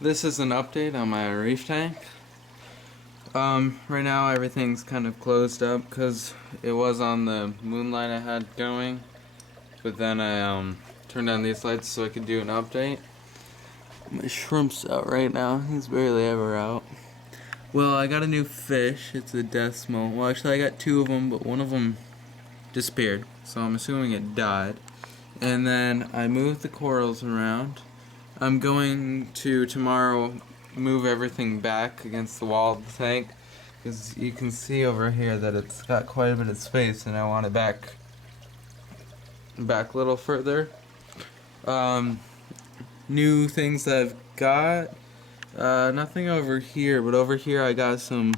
This is an update on my reef tank. Right now everything's kind of closed up because it was on the moonlight I had going, but then I turned on these lights so I could do an update. My shrimp's out right now. He's barely ever out. Well, I got a new fish. It's a decimal. Well, actually I got two of them, but one of them disappeared, so I'm assuming it died. And then I moved the corals around. I'm going to tomorrow move everything back against the wall of the tank because you can see over here that it's got quite a bit of space and I want it back a little further. New things that I've got, nothing over here, but over here I got some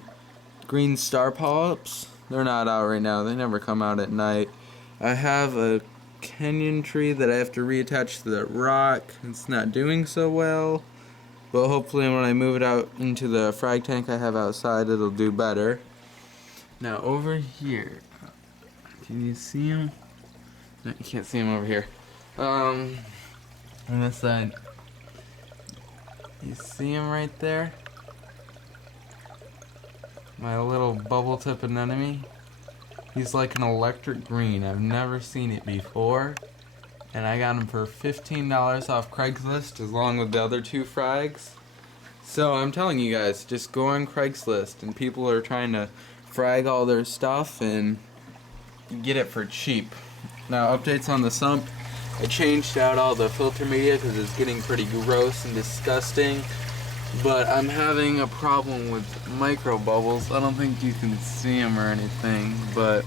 green star polyps. They're not out right now, they never come out at night. I have a canyon tree that I have to reattach to the rock. It's not doing so well, but hopefully when I move it out into the frag tank I have outside it'll do better. Now over here, can you see him? No, you can't see him over here. On this side, you see him right there? My little bubble tip anemone. He's like an electric green. I've never seen it before. And I got him for $15 off Craigslist along with the other two frags. So I'm telling you guys, just go on Craigslist and people are trying to frag all their stuff and get it for cheap. Now updates on the sump. I changed out all the filter media because it's getting pretty gross and disgusting. But I'm having a problem with micro bubbles. I don't think you can see them or anything, but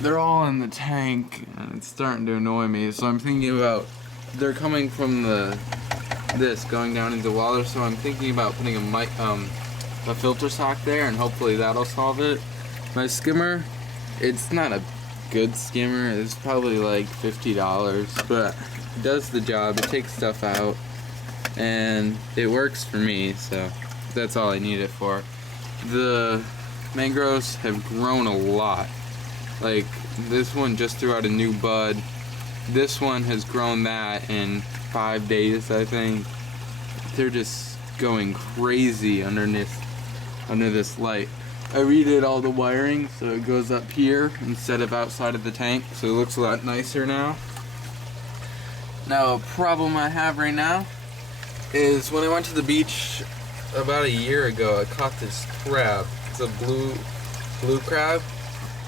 they're all in the tank and it's starting to annoy me. So I'm thinking about, they're coming from this going down into the water, so I'm thinking about putting a filter sock there and hopefully that'll solve it. My skimmer, it's not a good skimmer. It's probably like $50, but it does the job. It takes stuff out. And it works for me, so that's all I need it for. The mangroves have grown a lot. Like, this one just threw out a new bud. This one has grown that in 5 days, I think. They're just going crazy under this light. I redid all the wiring so it goes up here instead of outside of the tank, so it looks a lot nicer now. Now, a problem I have right now is when I went to the beach about a year ago, I caught this crab. It's a blue crab.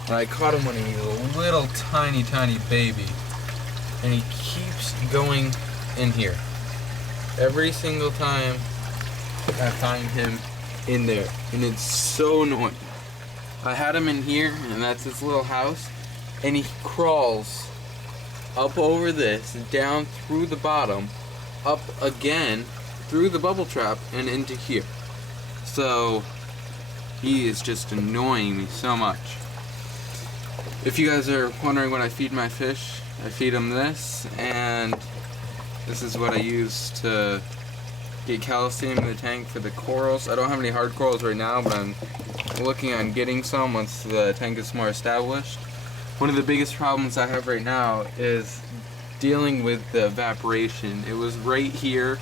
And I caught him when he was a little tiny baby. And he keeps going in here. Every single time I find him in there. And it's so annoying. I had him in here, and that's his little house. And he crawls up over this, down through the bottom, up again through the bubble trap and into here. So he is just annoying me so much. If you guys are wondering what I feed my fish, I feed them this, and this is what I use to get calcium in the tank for the corals. I don't have any hard corals right now, but I'm looking on getting some once the tank is more established. One of the biggest problems I have right now is dealing with the evaporation. It was right here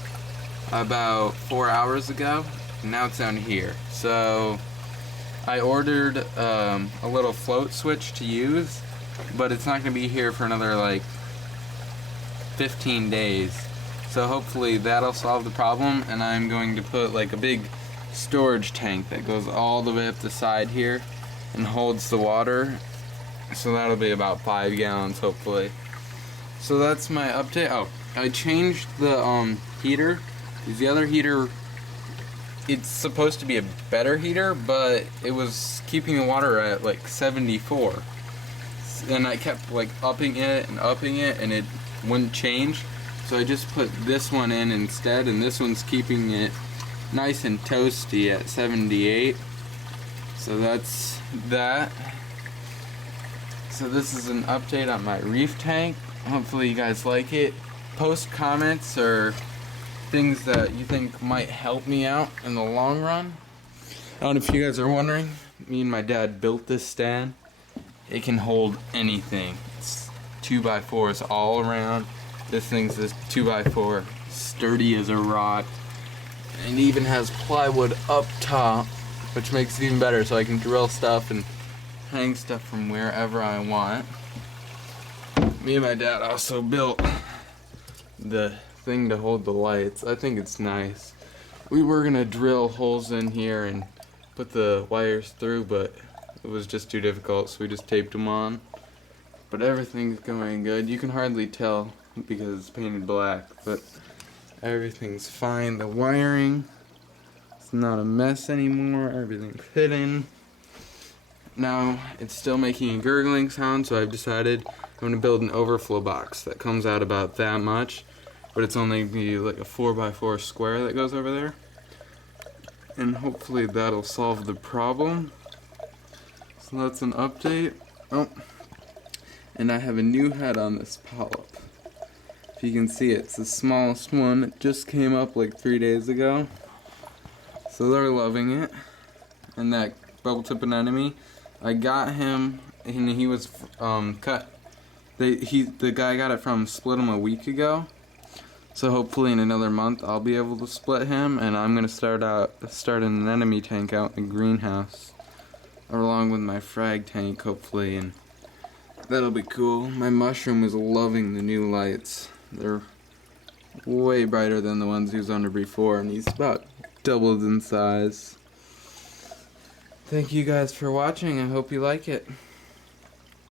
about 4 hours ago, and now it's down here. So I ordered a little float switch to use, but it's not going to be here for another like 15 days. So hopefully that'll solve the problem, and I'm going to put like a big storage tank that goes all the way up the side here and holds the water. So that'll be about 5 gallons hopefully. So that's my update. Oh, I changed the heater. The other heater, it's supposed to be a better heater, but it was keeping the water at like 74. And I kept like upping it, and it wouldn't change. So I just put this one in instead, and this one's keeping it nice and toasty at 78. So that's that. So this is an update on my reef tank. Hopefully you guys like it. Post comments or things that you think might help me out in the long run. I don't know if you guys are wondering, me and my dad built this stand. It can hold anything. It's 2x4s all around. This thing's this 2x4, sturdy as a rock. And it even has plywood up top, which makes it even better, so I can drill stuff and hang stuff from wherever I want. Me and my dad also built the thing to hold the lights. I think it's nice. We were gonna drill holes in here and put the wires through, but it was just too difficult, so we just taped them on. But everything's going good. You can hardly tell because it's painted black, but everything's fine. The wiring, it's not a mess anymore. Everything's hidden. Now it's still making a gurgling sound, so I've decided I'm gonna build an overflow box that comes out about that much, but it's only be like a 4x4 square that goes over there, and hopefully that'll solve the problem. So that's an update. Oh, and I have a new head on this polyp. If you can see, it's the smallest one. It just came up like 3 days ago, so they're loving it. And that bubble tip anemone, I got him, and he was cut. The guy got it from split him a week ago. So hopefully in another month I'll be able to split him, and I'm gonna start an anemone tank out in the greenhouse, along with my frag tank hopefully, and that'll be cool. My mushroom is loving the new lights. They're way brighter than the ones he was under before, and he's about doubled in size. Thank you guys for watching. I hope you like it.